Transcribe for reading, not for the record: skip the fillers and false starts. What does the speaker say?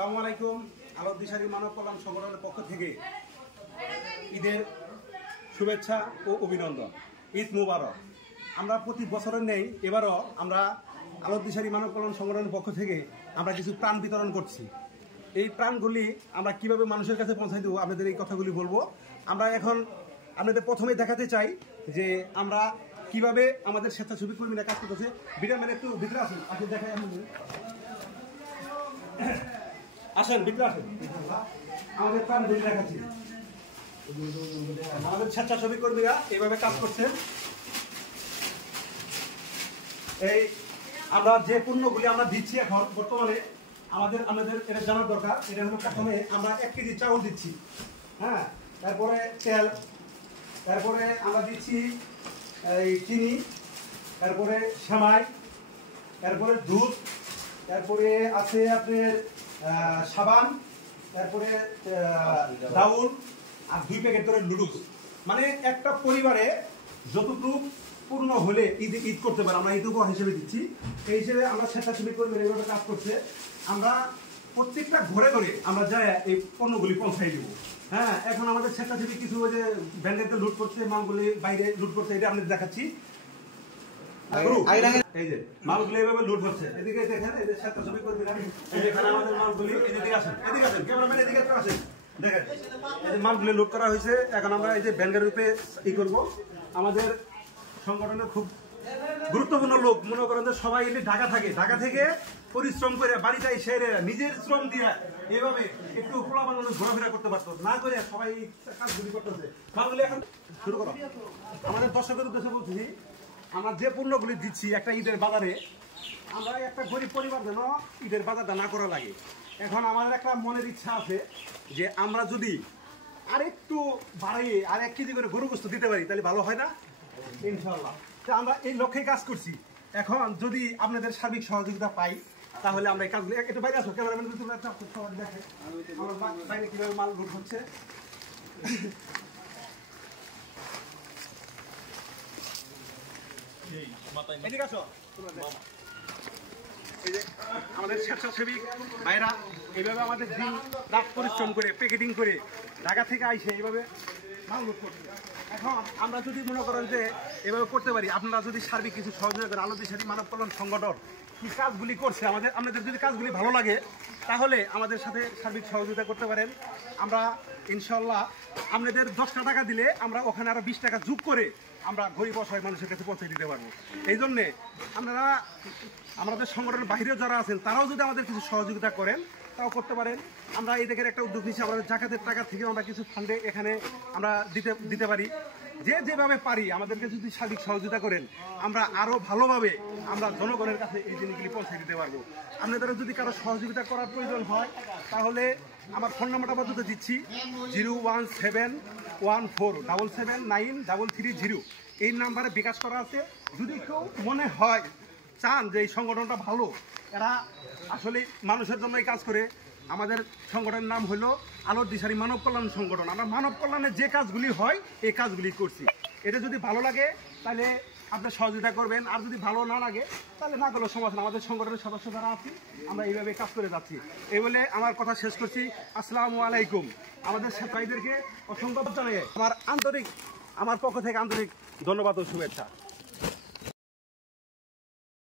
আসসালামু আলাইকুম। আলোর দিশারি মানব কল্যাণ সংগঠনের পক্ষ থেকে ঈদের শুভেচ্ছা ও অভিনন্দন। ঈদ মুবারক। আমরা প্রতি বছরের নেই এবারও আমরা আলোর দিশারি মানব কল্যাণ সংগঠনের পক্ষ থেকে আমরা কিছু প্রাণ বিতরণ করছি। এই প্রাণগুলি আমরা কিভাবে মানুষের কাছে পৌঁছাই দেবো আপনাদের এই কথাগুলি বলবো। আমরা এখন আপনাদের প্রথমেই দেখাতে চাই যে আমরা কিভাবে আমাদের স্বেচ্ছাসেবী কর্মীরা কাজ করতেছে। বিরামের একটু ভিতরে আসুন, আসুন দেখাই আপনাদের। আসেন ভিতরে আসেন, আমাদের প্রাণগুলি দেখাচ্ছি। আমাদের স্বেচ্ছাসেবী কর্মীরা এইভাবে কাজ করছেন। এই আমরা যে পণ্যগুলি আমরা দিচ্ছি এখন বর্তমানে আমাদের এটা জানার দরকার। এটা হলো প্রথমে আমরা 1 কেজি চাউল দিচ্ছি, হ্যাঁ, তারপরে তেল, তারপরে আমরা দিচ্ছি এই চিনি, তারপরে সেমাই, তারপরে দুধ, তারপরে আছে আপনার সাবান, তারপরে ডাউল আর 2 প্যাকেট করে নুডলস। মানে একটা পরিবারে যতটুকু পূর্ণ হলে ঈদ করতে পারে আমরা ঈদ উপহার হিসেবে দিচ্ছি। এই হিসেবে আমরা স্বেচ্ছাসেবী কর্মীরা এইভাবে কাজ করছে। আমরা প্রত্যেকটা ঘরে ঘরে আমরা যাই এই পণ্যগুলি পৌঁছাই দেবো। হ্যাঁ, এখন আমাদের স্বেচ্ছাসেবী কিছু ওই যে ব্যান্ডেতে লুট করছে, মালগুলি বাইরে লুট করছে, এটা আপনাদের দেখাচ্ছি। এই যে মালগুলি এইভাবে লুট হচ্ছে, এদিকে দেখেন, এই যে স্বেচ্ছাসেবী কর্মীরা এখানে আমাদের মালগুলি এদিকে আসেন, এদিকে আসেন, ক্যামেরাম্যান এদিকে আসেন, দেখেন এই যে মালগুলি লুট করা হয়েছে। এখন আমরা এই যে ব্যান্ডের রূপে করবো। আমাদের সংগঠনের খুব গুরুত্বপূর্ণ লোক, মনে করেন যে সবাই এলে ঢাকা থাকে, ঢাকা থেকে পরিশ্রম করে বাড়িতে এসে নিজের শ্রম দিয়ে এইভাবে একটু খোলা মানুষ ঘোরাফেরা করতে পারতো না, করে সবাই কাজগুলি করতেছে। মালগুলি এখন শুরু করো। আমাদের দর্শকের উদ্দেশ্যে বলছি, আমরা যে পণ্যগুলি দিচ্ছি একটা ঈদের বাজারে, আমরা একটা গরিব পরিবার যেন ঈদের বাজারটা না করা লাগে। এখন আমাদের একটা মনের ইচ্ছা আছে যে আমরা যদি আরেকটু বাড়িয়ে আর 1 কেজি করে গরু গোশত দিতে পারি তাহলে ভালো হয় না? ইনশাআল্লাহ। তো আমরা এই লক্ষ্যে কাজ করছি। এখন যদি আপনাদের সার্বিক সহযোগিতা পাই তাহলে আমরা এই কাজগুলো একটু বাইরে আসো, ক্যামেরাম্যান দেখে বাইরে কিভাবে মাল লুট হচ্ছে। এদিকে আসো। এই যে আমাদের স্বেচ্ছাসেবী ভাইরা এইভাবে আমাদের দিন রাত পরিশ্রম করে প্যাকেটিং করে ঢাকা থেকে আইসে এইভাবে মাল লুট করছে। এখন আমরা যদি মনে করেন যে এভাবে করতে পারি, আপনারা যদি সার্বিক কিছু সহযোগিতা করেন, আলোর দিশারি মানব কল্যাণ সংগঠন কি কাজগুলি করছে আপনাদের যদি কাজগুলি ভালো লাগে তাহলে আমাদের সাথে সার্বিক সহযোগিতা করতে পারেন। আমরা ইনশাল্লাহ আপনাদের 10টা টাকা দিলে আমরা ওখানে আরো 20 টাকা যোগ করে আমরা গরিব অসহায় মানুষের কাছে পৌঁছে দিতে পারবো। এই জন্যে আপনারা আমাদের সংগঠনের বাইরেও যারা আছেন তারাও যদি আমাদের কিছু সহযোগিতা করেন তাও করতে পারেন। আমরা এই দিকের একটা উদ্যোগ নিচ্ছি, আমাদের জাকাতের টাকা থেকে আমরা কিছু ফান্ডে এখানে আমরা দিতে পারি। যেভাবে পারি আমাদেরকে যদি সার্বিক সহযোগিতা করেন আমরা আরও ভালোভাবে আমরা জনগণের কাছে এই জিনিসগুলি পৌঁছে দিতে পারবো। আপনাদের যদি কারো সহযোগিতা করার প্রয়োজন হয় তাহলে আমার ফোন নাম্বারটা আপাতত দিচ্ছি 0171477933330। এই নাম্বারে বিকাশ করা আছে। যদি কেউ মনে হয় চান যে এই সংগঠনটা ভালো, এরা আসলে মানুষের জন্যই কাজ করে, আমাদের সংগঠনের নাম হলো আলোর দিশারি মানব কল্যাণ সংগঠন। আমরা মানব কল্যাণের যে কাজগুলি হয় এই কাজগুলি করছি। এটা যদি ভালো লাগে তাহলে আপনার সহযোগিতা করবেন, আর যদি ভালো না লাগে তাহলে না করলেও সমস্যা না। আমাদের সংগঠনের সদস্য যারা আছি আমরা এইভাবে কাজ করে যাচ্ছি। এই বলে আমার কথা শেষ করছি। আসসালামু আলাইকুম। আমাদের ভাইদেরকে অসংখ্য জানাই আমার পক্ষ থেকে আন্তরিক ধন্যবাদ ও শুভেচ্ছা।